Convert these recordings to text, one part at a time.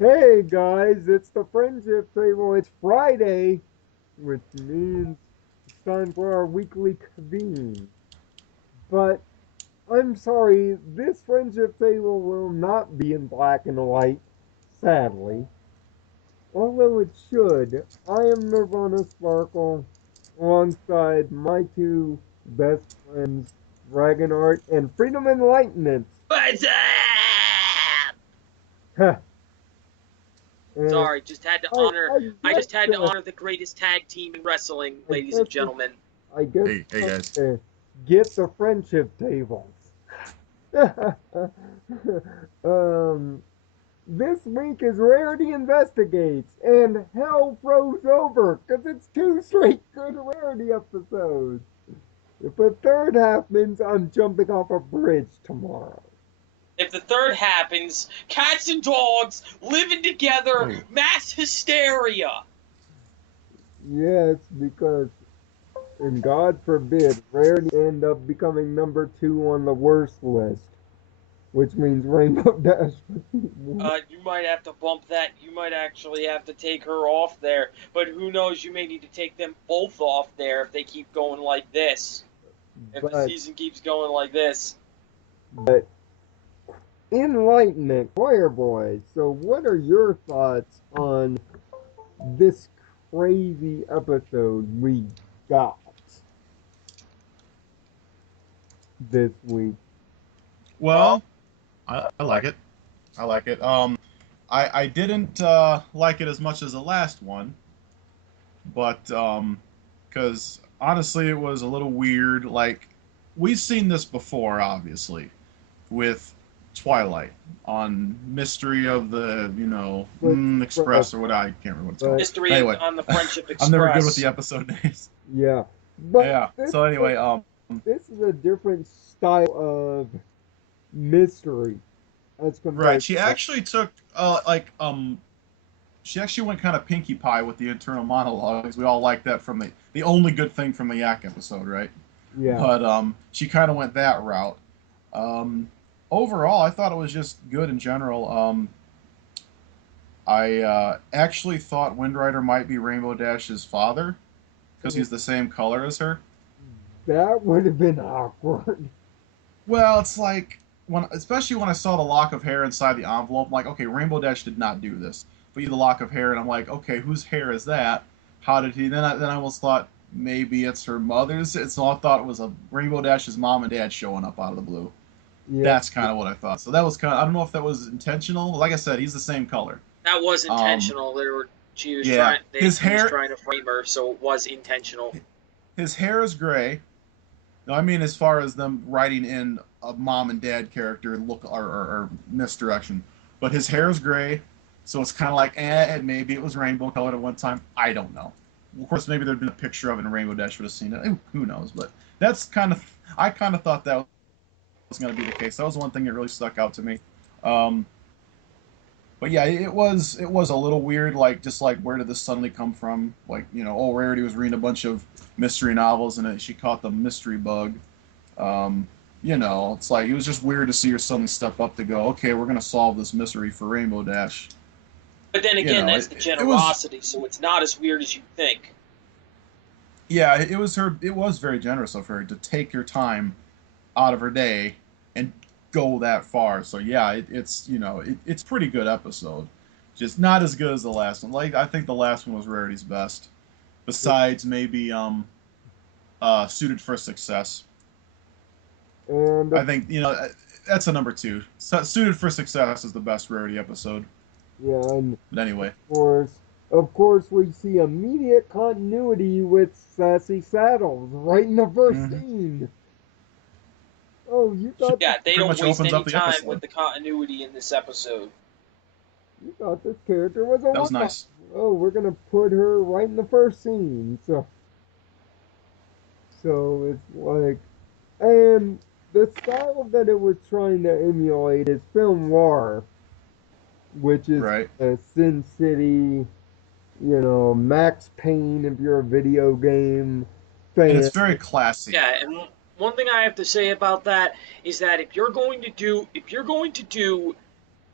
Hey guys, it's the friendship table. It's Friday, which means it's time for our weekly convene. But I'm sorry, this friendship table will not be in black and white, sadly. Although it should. I am Nirvana Sparkle, alongside my two best friends, Dragon Art and Freedom Enlightenment. What's up? and Sorry, just had to I, honor. I I guess just had to uh, honor the greatest tag team in wrestling, I ladies guess and gentlemen. I guess Hey guys. get the friendship tables. um, this week is Rarity Investigates, and hell froze over because it's two straight good Rarity episodes. If a third happens, I'm jumping off a bridge tomorrow. If the third happens, cats and dogs living together, Oh, mass hysteria. Yes, because, and God forbid, Rarity end up becoming number two on the worst list, which means Rainbow Dash. You might have to bump that. You might actually have to take her off there. But who knows? You may need to take them both off there if they keep going like this. If the but season keeps going like this. but enlightenment, Choir Boy. So, what are your thoughts on this crazy episode we got this week? well, I like it. I like it. I didn't like it as much as the last one, but because honestly, it was a little weird. Like we've seen this before, obviously, with Twilight on Mystery of the But, Express or what I can't remember what it's called. but Mystery Anyway, on the Friendship I'm never good with the Express. episode names. yeah, but Yeah. So anyway, this is a different style of mystery as right. compared She to actually took she actually went kind of Pinkie Pie with the internal monologues. We all like that from the only good thing from the Yak episode, right? yeah. But she kind of went that route. Um, Overall, I thought it was just good in general. I actually thought Windrider might be Rainbow Dash's father because he's the same color as her. That would have been awkward. Well, it's like especially when I saw the lock of hair inside the envelope. I'm like, okay, Rainbow Dash did not do this, but you the lock of hair, and I'm like, okay, whose hair is that? How did he? Then I almost thought maybe it's her mother's. So I thought it was a Rainbow Dash's mom and dad showing up out of the blue. Yeah, That's kind of what I thought. So that was kind of, I don't know if that was intentional. Like I said, he's the same color. That was Um, intentional. She was yeah, trying. He was trying to frame her, so it was intentional. his hair is gray. No, I mean as far as them writing in a mom and dad character look or misdirection, but his hair is gray, so it's kind of like maybe it was rainbow colored at one time. I don't know. Of course, maybe there'd been a picture of it and Rainbow Dash would have seen it. Who knows? But that's kind of I kind of thought that was going to be the case. That was one thing that really stuck out to me. Um, but yeah, it was a little weird. Like just like where did this suddenly come from? Like oh, Rarity was reading a bunch of mystery novels and she caught the mystery bug. Um, it's like it was just weird to see her suddenly step up to go, okay, we're gonna solve this mystery for Rainbow Dash. But then You again, know, that's it, the it was generosity, so it's not as weird as you think. yeah, it was her. It was very generous of her to take her time out of her day and go that far. So yeah, it's pretty good episode. Just not as good as the last one. Like I think the last one was Rarity's best. Besides maybe Suited for Success. and I think that's a number two. Suited for Success is the best Rarity episode. yeah, and But anyway, course, of course, we see immediate continuity with Sassy Saddles right in the first mm-hmm. scene. Oh, She Yeah, they pretty don't much waste opens any up the time with episode. the continuity in this episode. you thought this character was a That was one-off. nice. Oh, we're gonna put her right in the first scene. So it's like, and the style that it was trying to emulate is film noir, which is Right. Sin City, Max Payne if you're a video game And it's fan. very classy. Yeah, and one thing I have to say about that is that if you're going to do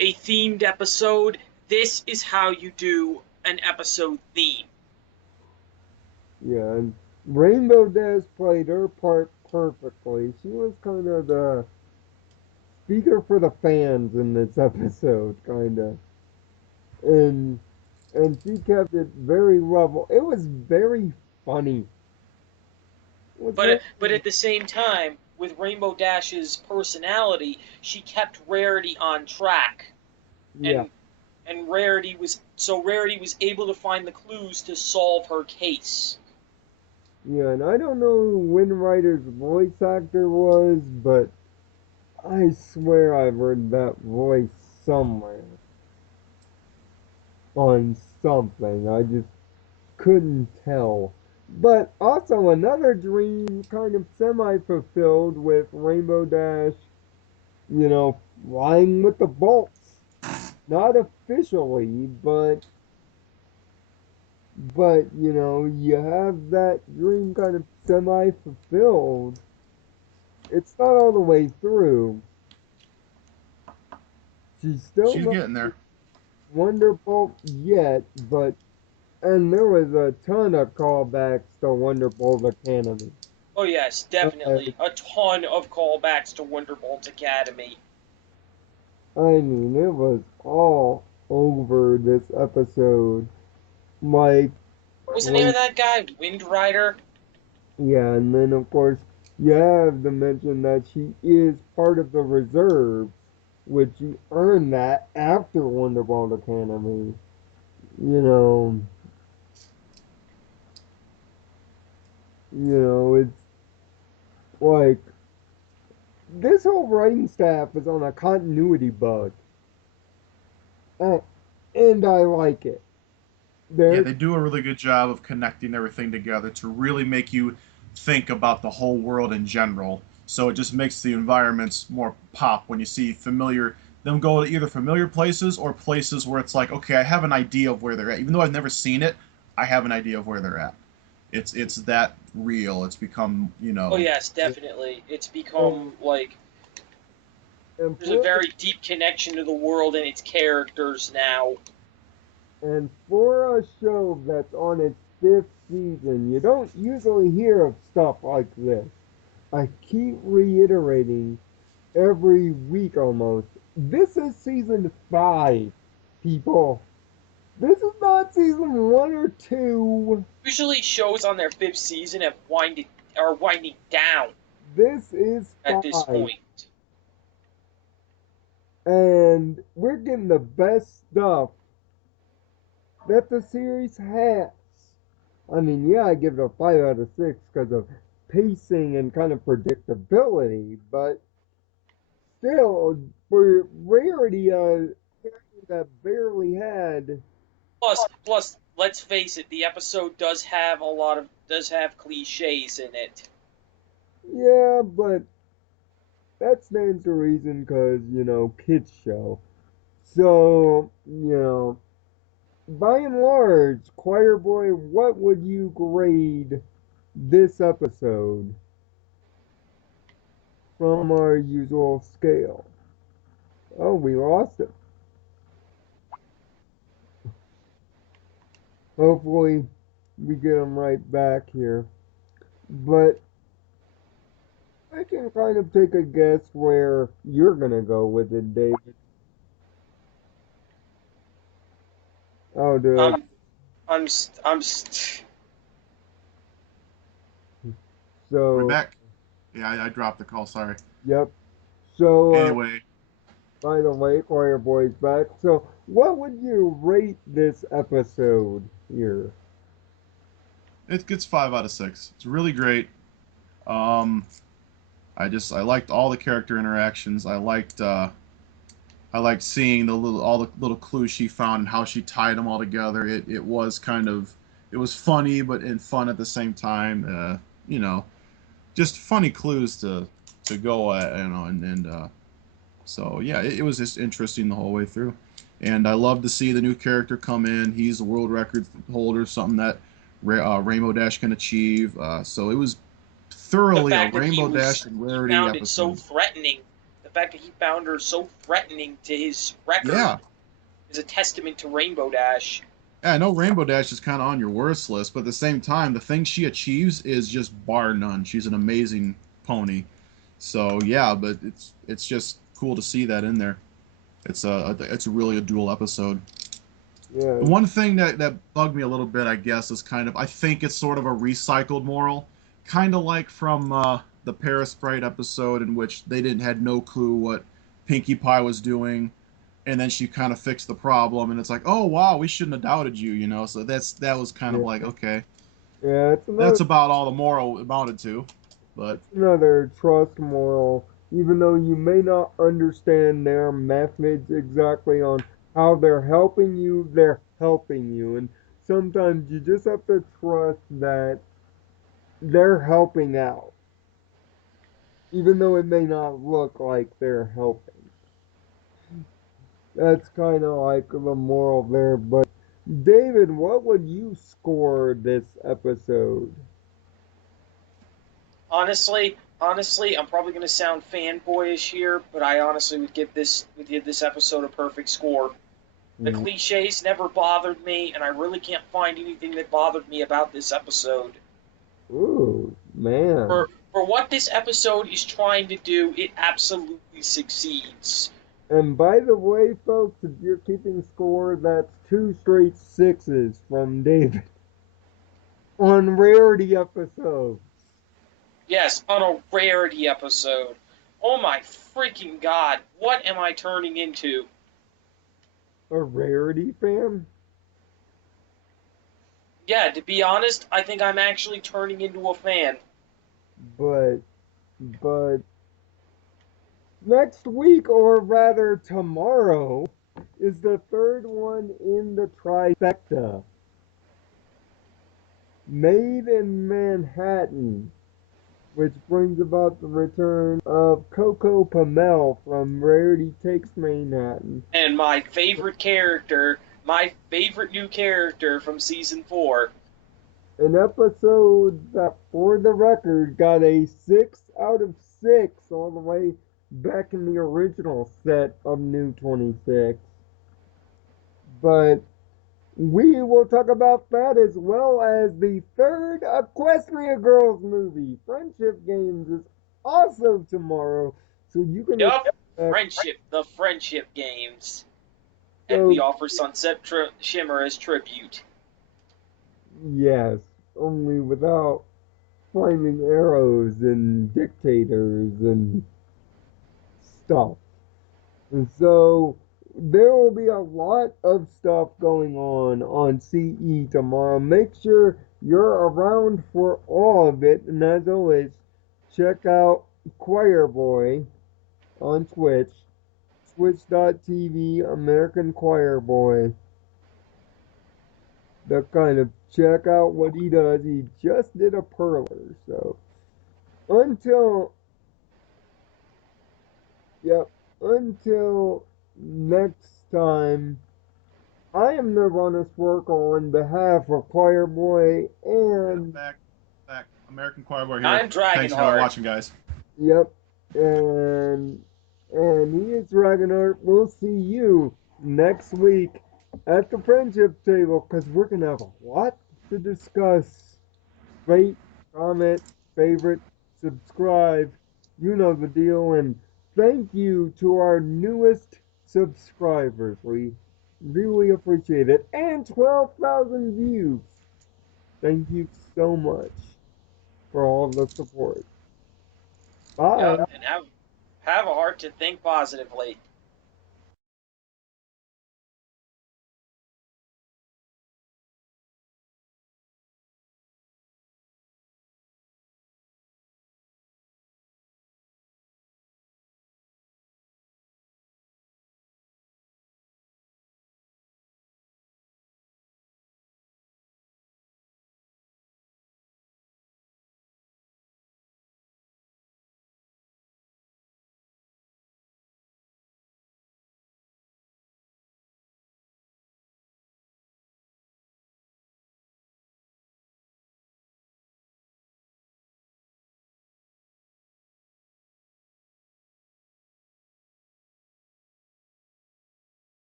a themed episode, this is how you do an episode theme. Yeah, and Rainbow Dash played her part perfectly. She was kind of the speaker for the fans in this episode, kind of. And she kept it very level. It was very funny. It was very, But at the same time, with Rainbow Dash's personality, she kept Rarity on track, yeah. and Rarity was able to find the clues to solve her case. Yeah, and I don't know who Wind Rider's voice actor was, but I swear I've heard that voice somewhere on something. I just couldn't tell. But also another dream kind of semi-fulfilled with Rainbow Dash, flying with the bolts. Not officially, but you have that dream kind of semi-fulfilled. It's not all the way through. She's still She's not getting there. Wonderbolt yet, but and there was a ton of callbacks to Wonderbolt Academy. Oh yes, Uh, definitely a ton of callbacks to Wonderbolt Academy. I mean, it was all over this episode. Like, What's the name of when, that guy? Wind Rider? yeah, and then of course, you have to mention that she is part of the reserves, which you earn that after Wonderbolt Academy. You know, it's like this whole writing staff is on a continuity bug, and, and I like it. Yeah, They're they do a really good job of connecting everything together to really make you think about the whole world in general. So it just makes the environments more pop when you see them go to either familiar places or places where it's like, okay, I have an idea of where they're at. Even though I've never seen it, I have an idea of where they're at. It's that real. It's become, Oh yes, definitely. It's become like and there's a for very deep connection to the world and its characters now. and for a show that's on its fifth season, you don't usually hear of stuff like this. I keep reiterating every week almost. This is season five, people. This is not season one or two. Usually shows on their fifth season have winded are winding down This is at this five. point. And we're getting the best stuff that the series has. I mean, yeah, I give it a 5 out of 6 because of pacing and kind of predictability, but still, for Rarity, that barely had. Plus, let's face it, the episode does have cliches in it. Yeah, but that stands to reason because, kids show. So, by and large, Choir Boy, what would you grade this episode from our usual scale? Oh, we lost it. Hopefully, we get him right back here. But I can kind of take a guess where you're going to go with it, David. Oh, dude. I'm I'm st- I'm st- Are we So, back? Yeah, I dropped the call. Sorry. yep. So, Anyway, by the way, Choir Boy's back. So, what would you rate this episode here? it gets 5 out of 6. It's really great. Um, I liked all the character interactions. I liked seeing all the little clues she found and how she tied them all together. It was it was funny but and fun at the same time. You know, just funny clues to go at, and so yeah, it was just interesting the whole way through. And I love to see the new character come in. He's a world record holder, something that Rainbow Dash can achieve. So it was the thoroughly a fact that Rainbow Dash and he Rarity found it so episode. threatening. The fact that he found her so threatening to his record Yeah, is a testament to Rainbow Dash. Yeah, I know Rainbow Dash is kind of on your worst list, but at the same time, the thing she achieves is just bar none. She's an amazing pony. So yeah, but it's just cool to see that in there. It's really a dual episode. Yeah. The one thing that bugged me a little bit, I guess, is kind of I think it's sort of a recycled moral, kind of like from the Paris Sprite episode in which they didn't had no clue what Pinkie Pie was doing, and then she kind of fixed the problem, and it's like, oh wow, we shouldn't have doubted you, you know. So that was kind of Yeah. like, okay, Yeah. It's that's another. about all the moral amounted to, but It's another trust moral. Even though you may not understand their methods exactly on how they're helping you, and sometimes you just have to trust that they're helping out, even though it may not look like they're helping. That's kind of like the moral there. But David, what would you score this episode? Honestly, I'm probably going to sound fanboyish here, but I honestly would give this episode a perfect score. The Mm. cliches never bothered me, and I really can't find anything that bothered me about this episode. Ooh, man. For what this episode is trying to do, it absolutely succeeds. And by the way, folks, if you're keeping score, that's two straight sixes from David on Rarity episodes. Yes, on a Rarity episode. Oh my freaking god, what am I turning into? A Rarity fan? Yeah, to be honest, I think I'm actually turning into a fan. But, but next week, or rather tomorrow, is the third one in the trifecta. Made in Manhattan, which brings about the return of Coco Pamel from Rarity Takes Manhattan. And my favorite new character from season 4. An episode that, for the record, got a 6 out of 6 all the way back in the original set of New 26. But we will talk about that as well as the third Equestria Girls movie. Friendship Games is also tomorrow, so you can Yup, expect. the friendship games. And we So offer Shimmer as tribute. yes, only without flaming arrows and dictators and stuff. And so there will be a lot of stuff going on CE tomorrow. Make sure you're around for all of it. And as always, check out Choir Boy on Twitch, twitch.tv American Choir Boy. To kind of check out what he does. He just did a perler. So until, yep, until next time. I am Nirvana's worker on behalf of Choir Boy and back American Choir Boy here. I'm Thanks for Dragonheart. watching, guys. yep, and he is Dragonheart. We'll see you next week at the friendship table because we're gonna have a lot to discuss. Rate, comment, favorite, subscribe. You know the deal. And thank you to our newest subscribers. We really appreciate it. And 12,000 views. Thank you so much for all the support. Bye. Yup, and have a heart to think positively.